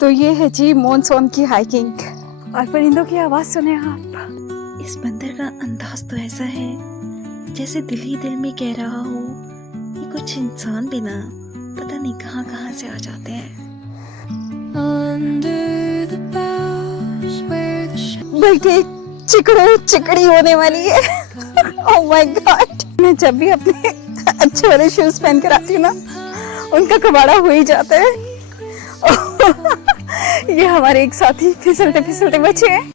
तो ये है जी मॉनसून की हाइकिंग और परिंदों की आवाज सुने आप। इस बंदर का अंदाज तो ऐसा है जैसे दिल ही दिल में कह रहा हो ये कुछ इंसान भी ना पता नहीं कहाँ कहाँ से आ जाते हैं। बल्कि चिकड़ो चिकड़ी होने वाली है। ओह माय गॉड, मैं जब भी अपने अच्छे वाले शूज पहन कर आती हूँ ना उनका कबाड़ा हो ही जाता है। ये हमारे एक साथी फिसलते फिसलते बचे हैं।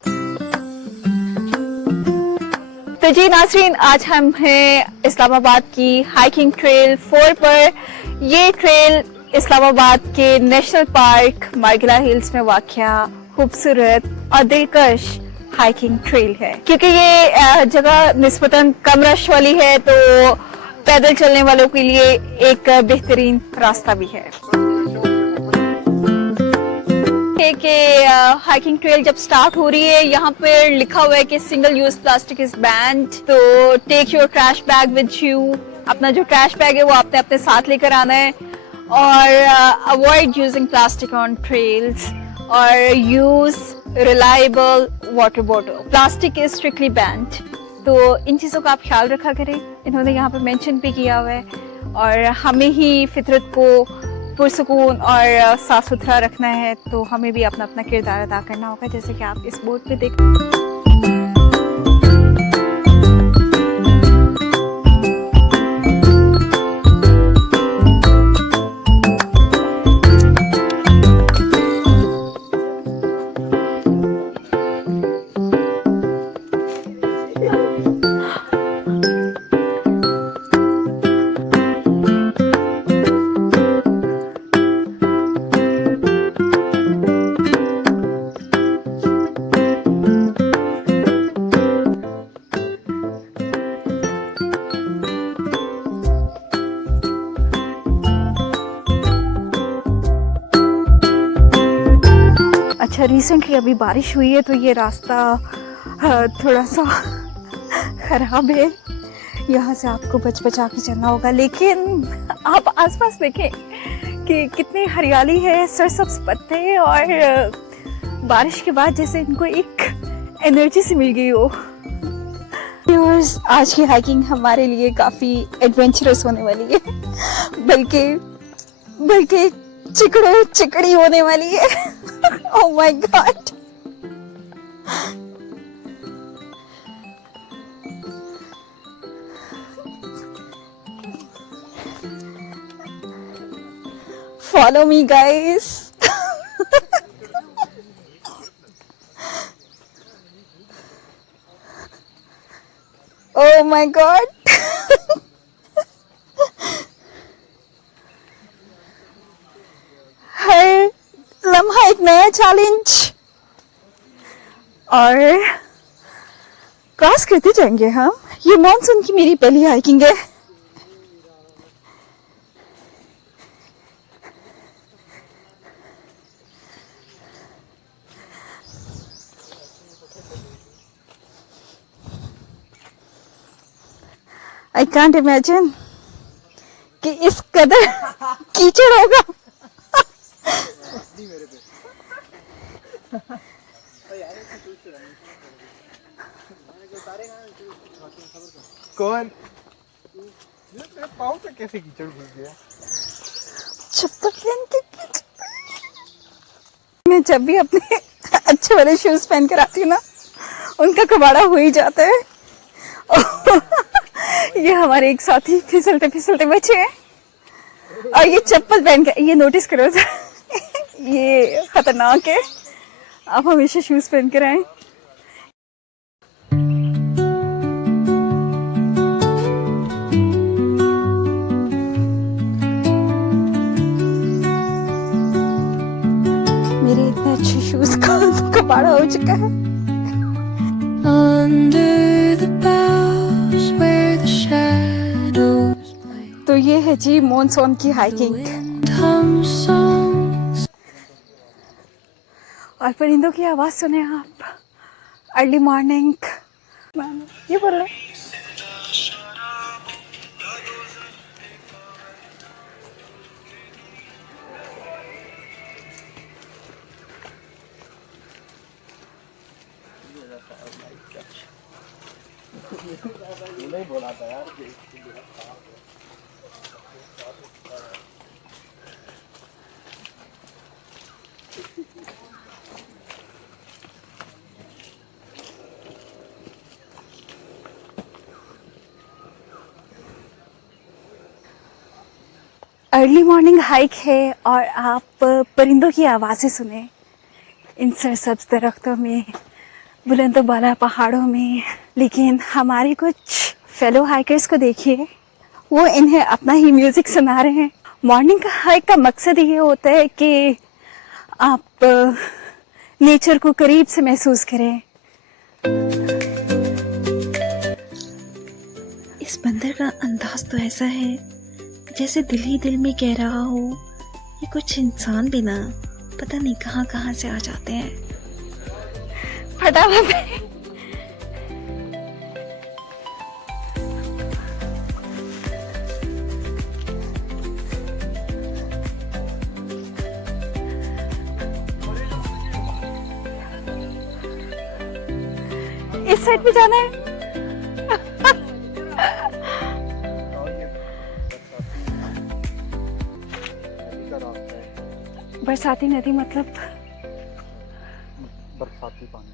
तो जी नाज़रीन, आज हम हैं इस्लामाबाद की हाइकिंग ट्रेल 4 पर। ये ट्रेल इस्लामाबाद के नेशनल पार्क मार्गिला हिल्स में वाक़या खूबसूरत और दिलकश हाइकिंग ट्रेल है। क्योंकि ये जगह निस्बतन कम रश वाली है तो पैदल चलने वालों के लिए एक बेहतरीन रास्ता भी है। कि हाइकिंग ट्रेल जब स्टार्ट हो रही है यहाँ पर लिखा हुआ है कि single use plastic is banned, तो take your trash bag with you. अपना जो ट्रैश बैग है वो आपने अपने साथ लेकर आना है और avoid using plastic on trails और use reliable water bottle. Plastic is strictly banned, तो इन चीज़ों का आप ख्याल रखा करें। इन्होंने यहाँ पे मेंशन भी किया हुआ है और हमें ही फितरत को पुरसुकून और साफ सुथरा रखना है, तो हमें भी अपना अपना किरदार अदा करना होगा, जैसे कि आप इस बोर्ड पे देख। अच्छा, रिसेंटली अभी बारिश हुई है तो ये रास्ता थोड़ा सा खराब है। यहाँ से आपको बच बचा के चलना होगा, लेकिन आप आसपास देखें कि कितनी हरियाली है, सरसब्ज पत्ते और बारिश के बाद जैसे इनको एक एनर्जी सी मिल गई हो। व्यूअर्स, आज की हाइकिंग हमारे लिए काफ़ी एडवेंचरस होने वाली है, बल्कि चिकड़ो चिकड़ी होने वाली है। Oh my God! Follow me, guys. Oh my God! हर लम्हा एक नया चैलेंज और क्रॉस करते जाएंगे हम। ये मॉनसून की मेरी पहली हाइकिंग है। आई कांट इमेजिन कि इस कदर कीचड़ होगा। कौन? मेरे पाँव पे कैसे कीचड़ घुस गया? चप्पल पहन के मैं जब भी अपने अच्छे वाले शूज पहन कर आती हूँ ना उनका कबाड़ा हो ही जाता है। ये हमारे एक साथी फिसलते फिसलते बचे हैं और ये चप्पल पहन के, ये नोटिस करो ये खतरनाक है। आप हमेशा शूज पहन कर आए। मेरे इतने अच्छे शूज का कबाड़ा हो चुका है। तो ये है जी मॉनसून की हाइकिंग और परिंदों की आवाज सुने आप। अर्ली मॉर्निंग ये बोल रहे नहीं बोला था यार कि अर्ली मॉर्निंग हाइक है और आप परिंदों की आवाज़ें सुने इन सरसब्ज दरख्तों में, बुलंद बाला पहाड़ों में। लेकिन हमारे कुछ फेलो हाइकर्स को देखिए, वो इन्हें अपना ही म्यूज़िक सुना रहे हैं। मॉर्निंग का हाइक का मकसद ये होता है कि आप नेचर को करीब से महसूस करें। इस बंदर का अंदाज तो ऐसा है जैसे दिल ही दिल में कह रहा हो, ये कुछ इंसान भी ना पता नहीं कहाँ कहाँ से आ जाते हैं। फटाफट इस साइड पे जाना है। बरसाती नदी मतलब बरसाती पानी।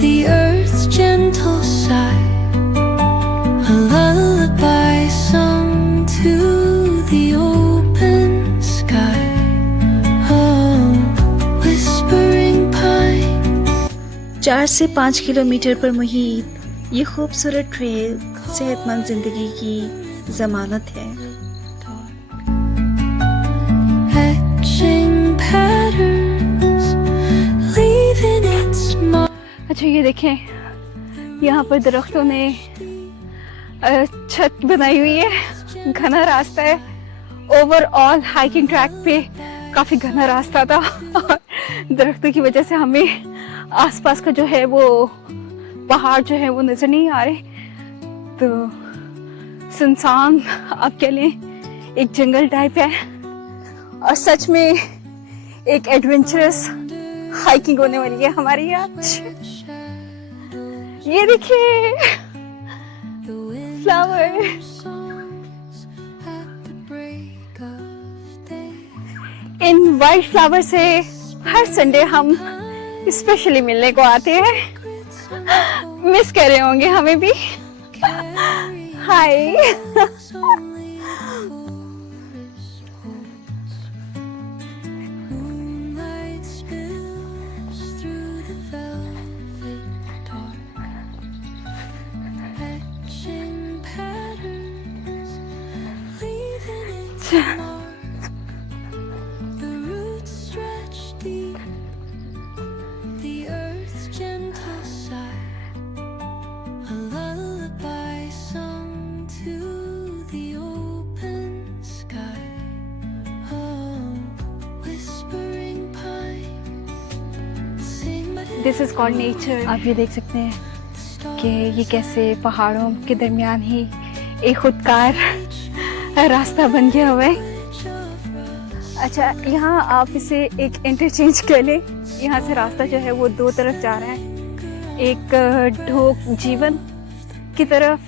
The earth's gentle sigh, a lullaby sung to the open sky. Oh, whispering pine. 4 से 5 किलोमीटर पर मुहित ये खूबसूरत ट्रेल सेहतमंद जिंदगी की जमानत है। Etching patterns, leaving its mark. अच्छा ये देखें, यहाँ पर दरख्तों ने छत बनाई हुई है, घना रास्ता है। ओवरऑल हाइकिंग ट्रैक पे काफी घना रास्ता था और दरख्तों की वजह से हमें आसपास का जो है वो पहाड़ जो है वो नजर नहीं आ रहे। तो सुनसान आप कह लें, एक जंगल टाइप है और सच में एक एडवेंचरस हाइकिंग होने वाली है हमारी आज। ये देखिए फ्लावर, इन वाइल्ड फ्लावर से हर संडे हम स्पेशली मिलने को आते हैं। मिस कर रहे होंगे हमें भी। हाय The roots stretch deep, the earth's gentle sigh, a lullaby sung to the open sky. Oh, whispering pines sing. This is called nature. आप ये देख सकते हैं कि ये कैसे पहाड़ों के दरमियान ही एक खुदकार रास्ता बन गया हुआ है। अच्छा, यहाँ आप इसे एक इंटरचेंज कर लें। यहाँ से रास्ता जो है वो दो तरफ जा रहा है, एक ढोक जीवन की तरफ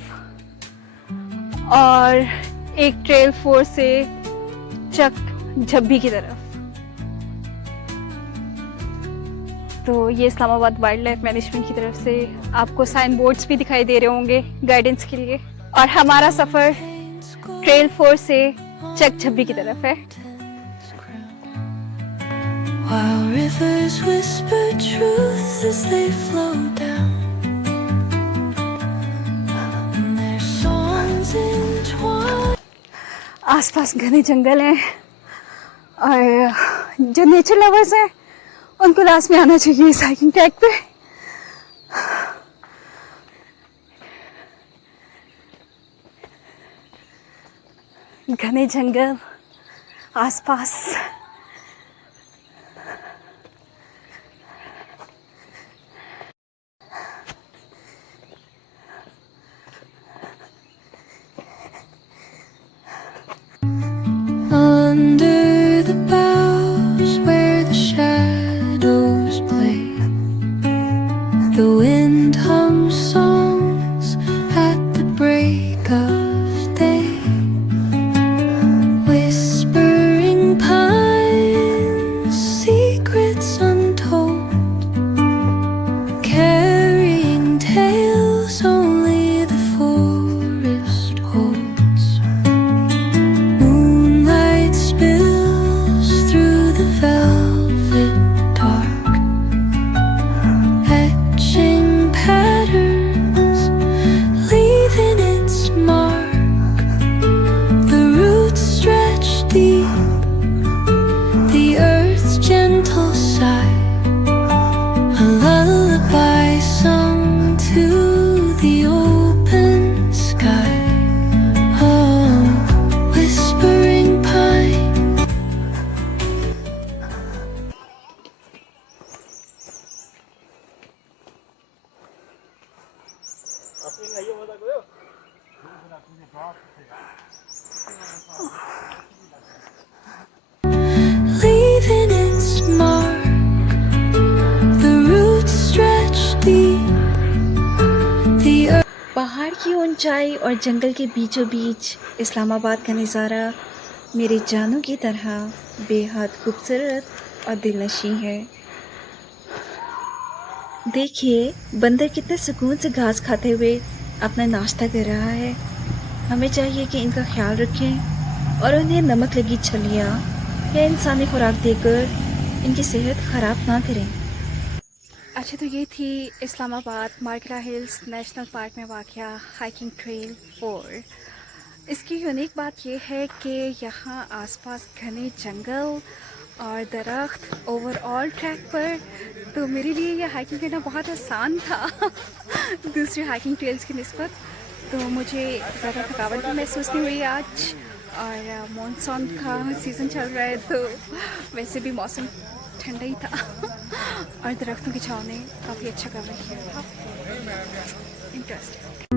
और एक ट्रेल 4 से चक झब्बी की तरफ। तो ये इस्लामाबाद वाइल्ड लाइफ मैनेजमेंट की तरफ से आपको साइन बोर्ड्स भी दिखाई दे रहे होंगे गाइडेंस के लिए। और हमारा सफर ट्रेल 4 से चक झब्बी की तरफ है। While rivers whisper truth as they flow down, and their songs entwine. आसपास घने जंगल हैं और जो नेचर लवर्स हैं उनको लास्ट में आना चाहिए इस हाइकिंग ट्रैक पे। घने जंगल आसपास, Under the boughs where the shadows play, the wind hums song leaving its mark. The roots stretch deep. The earth पहाड़ की ऊंचाई और जंगल के बीचों बीच इस्लामाबाद का नज़ारा मेरे जानों की तरह बेहद खूबसूरत और दिलनशी है। देखिए बंदर कितने सुकून से घास खाते हुए अपना नाश्ता कर रहा है। हमें चाहिए कि इनका ख्याल रखें और उन्हें नमक लगी छलियाँ या इंसानी खुराक देकर इनकी सेहत ख़राब ना करें। अच्छा, तो ये थी इस्लामाबाद मार्करा हिल्स नेशनल पार्क में वाक़या हाइकिंग ट्रेल 4। इसकी यूनिक बात यह है कि यहाँ आसपास घने जंगल और दरख्त ओवरऑल ट्रैक पर, तो मेरे लिए यह हाइकिंग करना बहुत आसान था दूसरे हाइकिंग ट्रेल्स की निस्बत। तो मुझे ज़्यादा थकावट भी महसूस नहीं हुई आज, और मानसून का सीज़न चल रहा है तो वैसे भी मौसम ठंडा ही था और दरख्तों की छाँव ने काफ़ी अच्छा कवर किया था। इंटरेस्टिंग।